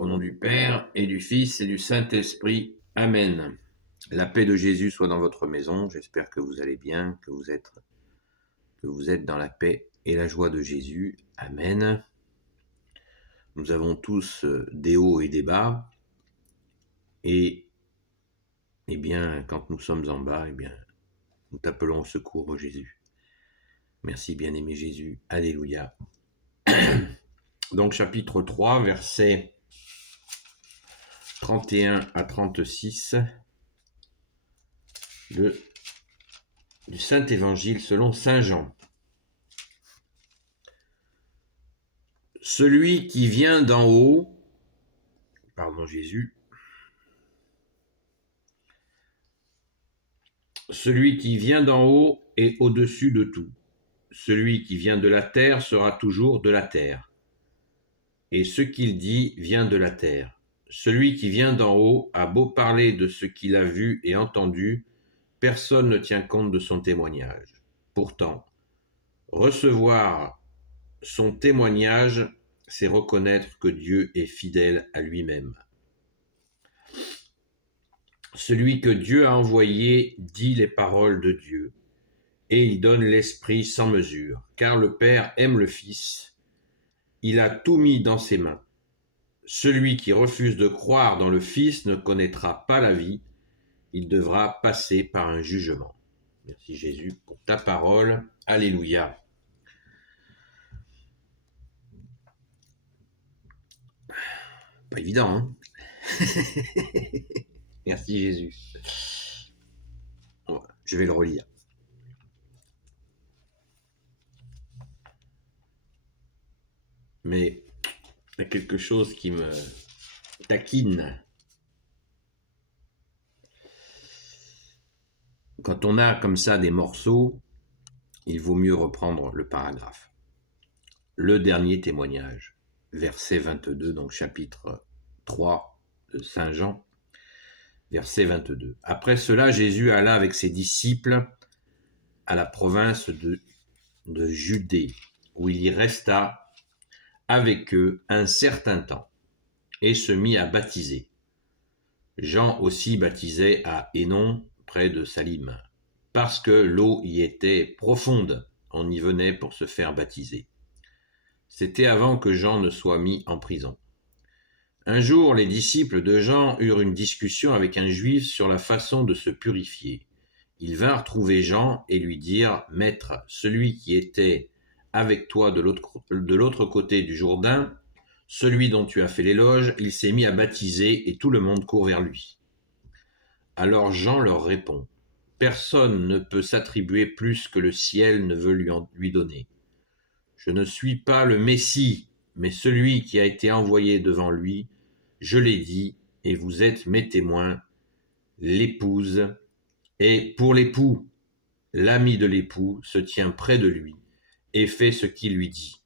Au nom du Père et du Fils et du Saint-Esprit. Amen. La paix de Jésus soit dans votre maison. J'espère que vous allez bien, que vous êtes dans la paix et la joie de Jésus. Amen. Nous avons tous des hauts et des bas. Et bien, quand nous sommes en bas, nous t'appelons au secours, Jésus. Merci, bien-aimé Jésus. Alléluia. Donc, chapitre 3, versets 31 à 36 du Saint-Évangile selon Saint Jean. Celui qui vient d'en haut, Jésus, celui qui vient d'en haut est au-dessus de tout. Celui qui vient de la terre sera toujours de la terre. Et ce qu'il dit vient de la terre. Celui qui vient d'en haut a beau parler de ce qu'il a vu et entendu, personne ne tient compte de son témoignage. Pourtant, recevoir son témoignage, c'est reconnaître que Dieu est fidèle à lui-même. Celui que Dieu a envoyé dit les paroles de Dieu, et il donne l'Esprit sans mesure, car le Père aime le Fils, il a tout mis dans ses mains. Celui qui refuse de croire dans le Fils ne connaîtra pas la vie, il devra passer par un jugement. Merci Jésus pour ta parole. Alléluia. Pas évident, hein? Merci Jésus. Je vais le relire. Mais il y a quelque chose qui me taquine. Quand on a comme ça des morceaux, il vaut mieux reprendre le paragraphe. Le dernier témoignage, verset 22, donc chapitre 3 de Saint Jean, verset 22. Après cela, Jésus alla avec ses disciples à la province de Judée, où il y resta avec eux un certain temps, et se mit à baptiser. Jean aussi baptisait à Hénon, près de Salim, parce que l'eau y était profonde, on y venait pour se faire baptiser. C'était avant que Jean ne soit mis en prison. Un jour, les disciples de Jean eurent une discussion avec un juif sur la façon de se purifier. Ils vinrent trouver Jean et lui dirent « Maître, celui qui était avec toi de l'autre côté du Jourdain, celui dont tu as fait l'éloge, il s'est mis à baptiser et tout le monde court vers lui. » Alors Jean leur répond « Personne ne peut s'attribuer plus que le ciel ne veut lui donner. Je ne suis pas le Messie, mais celui qui a été envoyé devant lui, je l'ai dit, et vous êtes mes témoins, l'épouse, et pour l'époux, l'ami de l'époux se tient près de lui et fait ce qu'il lui dit.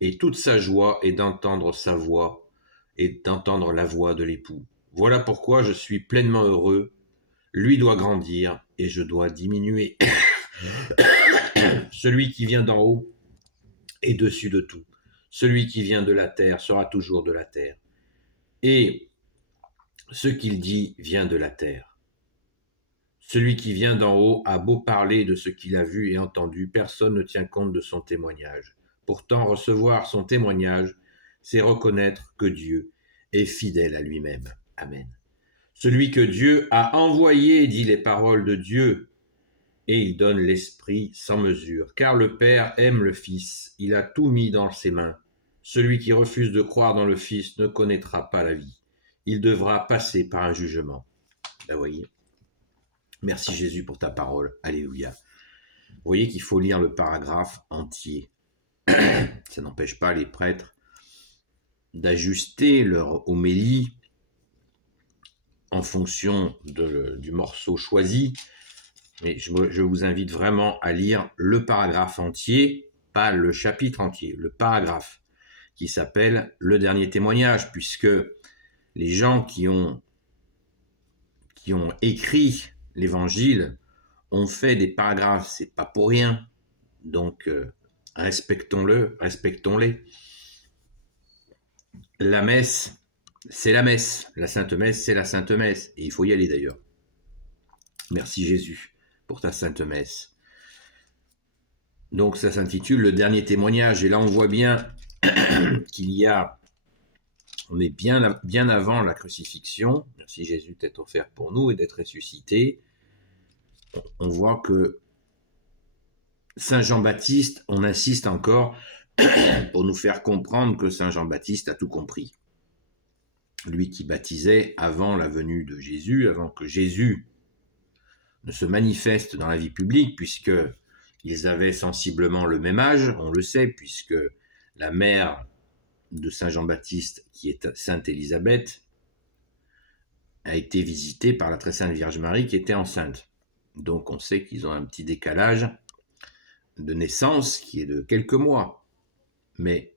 Et toute sa joie est d'entendre sa voix et d'entendre la voix de l'époux. Voilà pourquoi je suis pleinement heureux. Lui doit grandir et je dois diminuer. Celui qui vient d'en haut est dessus de tout. Celui qui vient de la terre sera toujours de la terre. Et ce qu'il dit vient de la terre. Celui qui vient d'en haut a beau parler de ce qu'il a vu et entendu, personne ne tient compte de son témoignage. Pourtant, recevoir son témoignage, c'est reconnaître que Dieu est fidèle à lui-même. Amen. Celui que Dieu a envoyé dit les paroles de Dieu, et il donne l'Esprit sans mesure. Car le Père aime le Fils, il a tout mis dans ses mains. Celui qui refuse de croire dans le Fils ne connaîtra pas la vie. Il devra passer par un jugement. Vous voyez ? Merci Jésus pour ta parole. Alléluia. Vous voyez qu'il faut lire le paragraphe entier. Ça n'empêche pas les prêtres d'ajuster leur homélie en fonction du morceau choisi. Mais je vous invite vraiment à lire le paragraphe entier, pas le chapitre entier, le paragraphe qui s'appelle « Le dernier témoignage », puisque les gens qui ont écrit l'évangile ont fait des paragraphes, c'est pas pour rien. Donc, respectons-les. La messe c'est la messe. La Sainte Messe, c'est la Sainte Messe. Et il faut y aller d'ailleurs. Merci Jésus pour ta Sainte Messe. Donc ça s'intitule Le dernier témoignage. Et là on voit bien on est bien avant la crucifixion. Merci Jésus d'être offert pour nous et d'être ressuscité. On voit que Saint Jean-Baptiste, on insiste encore pour nous faire comprendre que Saint Jean-Baptiste a tout compris. Lui qui baptisait avant la venue de Jésus, avant que Jésus ne se manifeste dans la vie publique, puisqu'ils avaient sensiblement le même âge, on le sait, puisque la mère de Saint Jean-Baptiste, qui est Sainte Élisabeth, a été visitée par la très sainte Vierge Marie qui était enceinte. Donc on sait qu'ils ont un petit décalage de naissance qui est de quelques mois. Mais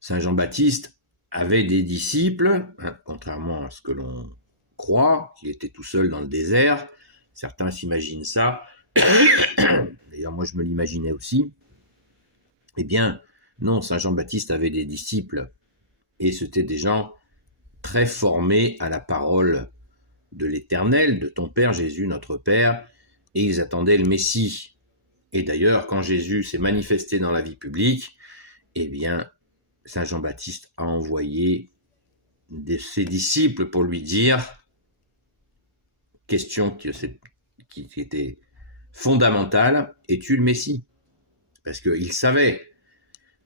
Saint Jean-Baptiste avait des disciples, contrairement à ce que l'on croit, qu'il était tout seul dans le désert. Certains s'imaginent ça. D'ailleurs, moi, je me l'imaginais aussi. Eh bien, non, Saint Jean-Baptiste avait des disciples. Et c'était des gens très formés à la parole de l'Éternel, de ton Père Jésus, notre Père. Et ils attendaient le Messie. Et d'ailleurs, quand Jésus s'est manifesté dans la vie publique, eh bien, Saint Jean-Baptiste a envoyé ses disciples pour lui dire, question qui était fondamentale, es-tu le Messie? Parce qu'ils savaient,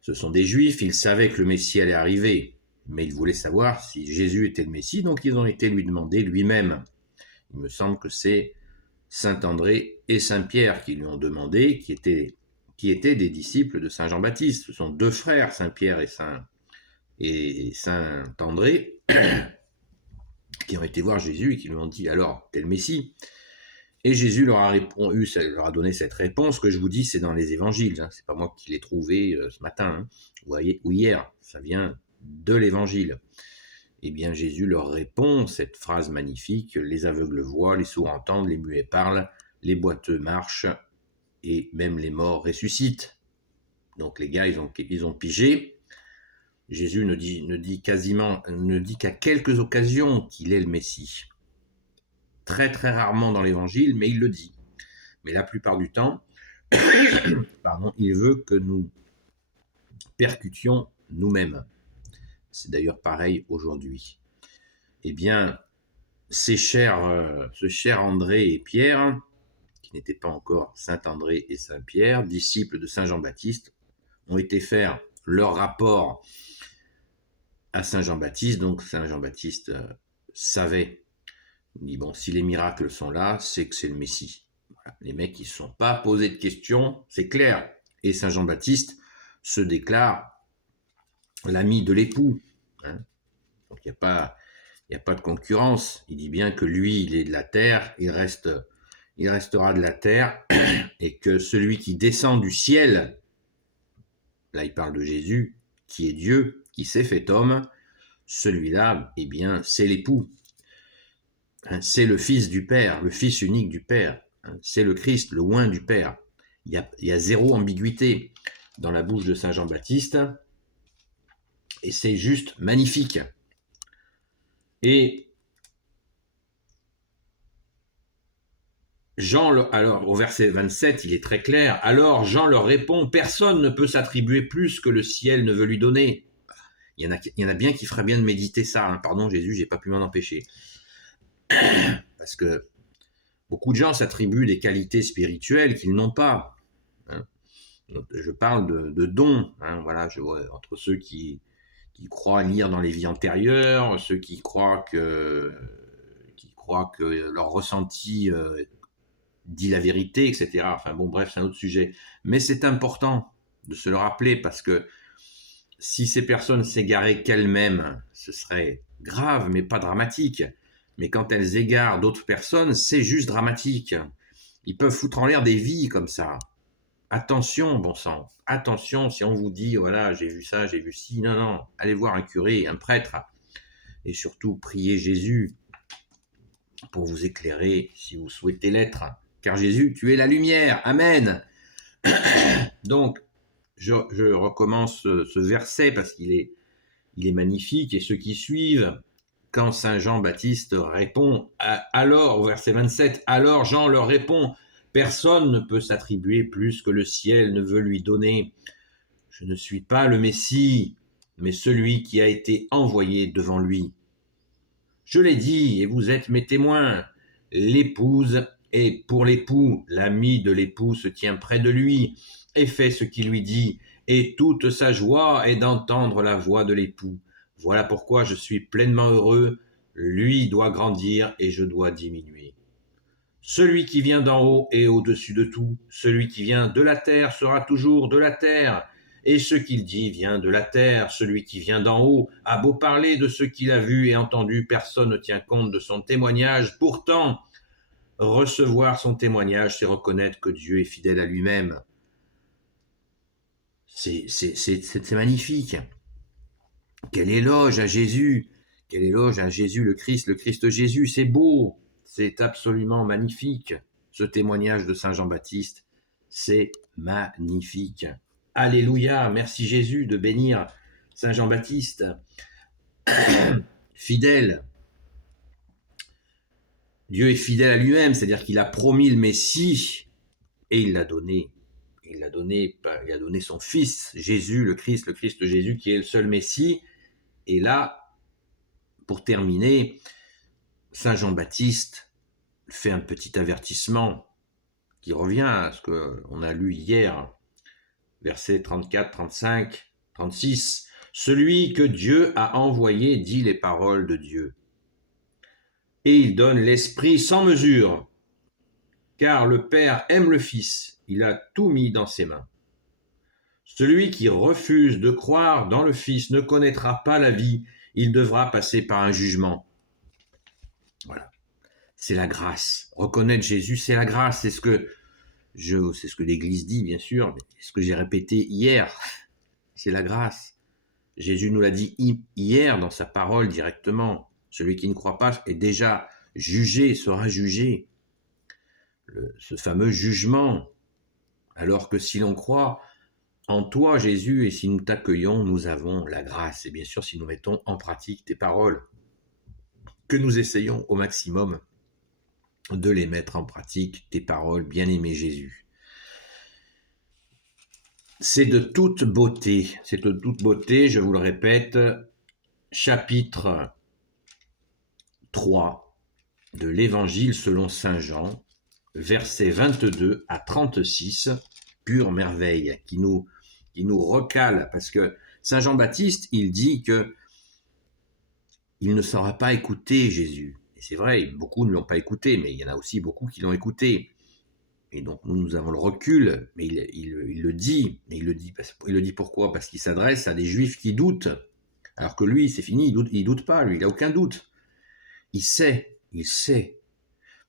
ce sont des Juifs, ils savaient que le Messie allait arriver, mais ils voulaient savoir si Jésus était le Messie, donc ils ont été lui demander lui-même. Il me semble que c'est Saint André et Saint Pierre qui lui ont demandé, qui étaient des disciples de Saint Jean-Baptiste. Ce sont deux frères, Saint Pierre et Saint André, qui ont été voir Jésus et qui lui ont dit, alors, t'es le Messie? Et Jésus leur a donné cette réponse que je vous dis, c'est dans les évangiles, c'est pas moi qui l'ai trouvé ce matin, ou hier, ça vient de l'évangile. Eh bien, Jésus leur répond cette phrase magnifique, les aveugles voient, les sourds entendent, les muets parlent, les boiteux marchent, et même les morts ressuscitent. Donc les gars, ils ont pigé. Jésus ne dit qu'à quelques occasions qu'il est le Messie. Très très rarement dans l'évangile, mais il le dit. Mais la plupart du temps, il veut que nous percutions nous-mêmes. C'est d'ailleurs pareil aujourd'hui. Eh bien, ce cher André et Pierre, qui n'étaient pas encore Saint André et Saint Pierre, disciples de Saint Jean-Baptiste, ont été faire leur rapport à Saint Jean-Baptiste. Donc Saint Jean-Baptiste savait, il dit, bon, si les miracles sont là, c'est que c'est le Messie. Voilà. Les mecs, ils ne se sont pas posés de questions, c'est clair. Et Saint Jean-Baptiste se déclare l'ami de l'époux. Donc il n'y a pas de concurrence. Il dit bien que lui, il est de la terre, il restera de la terre, et que celui qui descend du ciel, là il parle de Jésus, qui est Dieu, qui s'est fait homme, celui-là, eh bien, c'est l'époux. C'est le Fils du Père, le Fils unique du Père. C'est le Christ, le oint du Père. Il y a zéro ambiguïté dans la bouche de Saint Jean-Baptiste, et c'est juste magnifique. Et Jean, alors au verset 27, il est très clair. Alors Jean leur répond, personne ne peut s'attribuer plus que le ciel ne veut lui donner. Il y en a bien qui feraient bien de méditer ça. Pardon Jésus, j'ai pas pu m'en empêcher. Parce que beaucoup de gens s'attribuent des qualités spirituelles qu'ils n'ont pas. Je parle de dons. Voilà, je vois entre ceux qui croient lire dans les vies antérieures, ceux qui croient que leur ressenti dit la vérité, etc. Enfin bon, bref, c'est un autre sujet. Mais c'est important de se le rappeler parce que si ces personnes s'égaraient qu'elles-mêmes, ce serait grave, mais pas dramatique. Mais quand elles égarent d'autres personnes, c'est juste dramatique. Ils peuvent foutre en l'air des vies comme ça. Attention, bon sang. Attention, si on vous dit, voilà, j'ai vu ça, j'ai vu ci. Non, non. Allez voir un curé, un prêtre. Et surtout, priez Jésus pour vous éclairer si vous souhaitez l'être. Car Jésus, tu es la lumière. Amen. Donc, je recommence ce verset parce qu'il est il est magnifique, et ceux qui suivent, quand Saint Jean-Baptiste répond, alors, au verset 27, alors Jean leur répond, personne ne peut s'attribuer plus que le ciel ne veut lui donner. Je ne suis pas le Messie, mais celui qui a été envoyé devant lui. Je l'ai dit, et vous êtes mes témoins. L'épouse est pour l'époux, l'ami de l'époux se tient près de lui et fait ce qu'il lui dit, et toute sa joie est d'entendre la voix de l'époux. Voilà pourquoi je suis pleinement heureux, lui doit grandir et je dois diminuer. Celui qui vient d'en haut est au-dessus de tout, celui qui vient de la terre sera toujours de la terre, et ce qu'il dit vient de la terre, celui qui vient d'en haut a beau parler de ce qu'il a vu et entendu, personne ne tient compte de son témoignage, pourtant, recevoir son témoignage, c'est reconnaître que Dieu est fidèle à lui-même. C'est magnifique. Quel éloge à Jésus, quel éloge à Jésus le Christ Jésus, c'est beau, c'est absolument magnifique. Ce témoignage de Saint Jean-Baptiste, c'est magnifique. Alléluia, merci Jésus de bénir Saint Jean-Baptiste. Fidèle. Dieu est fidèle à lui-même, c'est-à-dire qu'il a promis le Messie et il l'a donné. Il a donné son Fils, Jésus, le Christ Jésus, qui est le seul Messie. Et là, pour terminer, Saint Jean-Baptiste fait un petit avertissement qui revient à ce qu'on a lu hier, versets 34, 35, 36. Celui que Dieu a envoyé dit les paroles de Dieu. Et il donne l'Esprit sans mesure, car le Père aime le Fils, il a tout mis dans ses mains. Celui qui refuse de croire dans le Fils ne connaîtra pas la vie, il devra passer par un jugement. Voilà. C'est la grâce. Reconnaître Jésus, c'est la grâce. C'est ce que l'Église dit, bien sûr, mais c'est ce que j'ai répété hier. C'est la grâce. Jésus nous l'a dit hier dans sa parole directement. Celui qui ne croit pas est déjà jugé, sera jugé. Ce fameux jugement. Alors que si l'on croit en toi, Jésus, et si nous t'accueillons, nous avons la grâce. Et bien sûr, si nous mettons en pratique tes paroles, que nous essayons au maximum de les mettre en pratique, tes paroles, bien-aimé Jésus. C'est de toute beauté, je vous le répète, chapitre 3 de l'Évangile selon Saint Jean, versets 22 à 36, pure merveille, qui nous recale, parce que Saint Jean-Baptiste, il dit que il ne saura pas écouter Jésus. Et c'est vrai, beaucoup ne l'ont pas écouté, mais il y en a aussi beaucoup qui l'ont écouté. Et donc nous avons le recul, mais il le dit. Et il le dit pourquoi ? Parce qu'il s'adresse à des Juifs qui doutent. Alors que lui, c'est fini, il doute pas, lui, il n'a aucun doute. Il sait,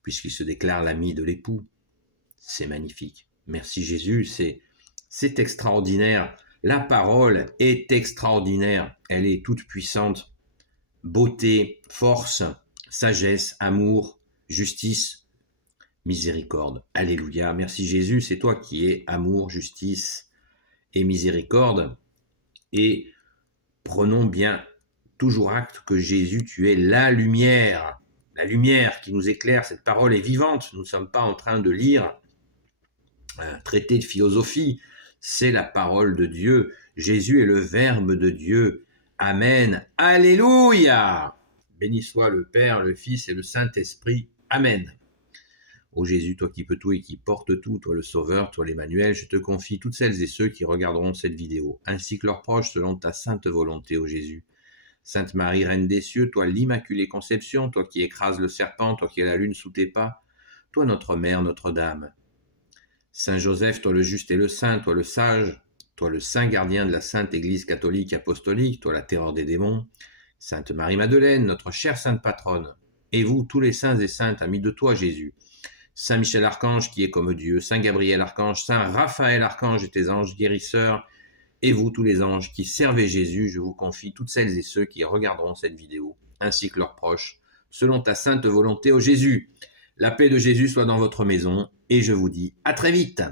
puisqu'il se déclare l'ami de l'époux. C'est magnifique. Merci Jésus, c'est extraordinaire. La parole est extraordinaire. Elle est toute puissante. Beauté, force, sagesse, amour, justice, miséricorde. Alléluia. Merci Jésus, c'est toi qui es amour, justice et miséricorde. Et prenons bien toujours acte que Jésus, tu es la lumière qui nous éclaire. Cette parole est vivante. Nous ne sommes pas en train de lire un traité de philosophie. C'est la parole de Dieu. Jésus est le Verbe de Dieu. Amen. Alléluia. Béni soit le Père, le Fils et le Saint-Esprit. Amen. Ô Jésus, toi qui peux tout et qui portes tout, toi le Sauveur, toi l'Emmanuel, je te confie toutes celles et ceux qui regarderont cette vidéo, ainsi que leurs proches selon ta sainte volonté, ô Jésus. Sainte Marie, Reine des cieux, toi l'Immaculée Conception, toi qui écrases le serpent, toi qui as la lune sous tes pas, toi notre Mère, Notre-Dame. Saint Joseph, toi le juste et le saint, toi le sage, toi le saint gardien de la Sainte Église catholique apostolique, toi la terreur des démons, Sainte Marie-Madeleine, notre chère sainte patronne, et vous, tous les saints et saintes, amis de toi, Jésus, Saint Michel Archange qui est comme Dieu, Saint Gabriel Archange, Saint Raphaël Archange et tes anges guérisseurs, et vous, tous les anges qui servez Jésus, je vous confie toutes celles et ceux qui regarderont cette vidéo, ainsi que leurs proches, selon ta sainte volonté, ô Jésus. La paix de Jésus soit dans votre maison, et je vous dis à très vite.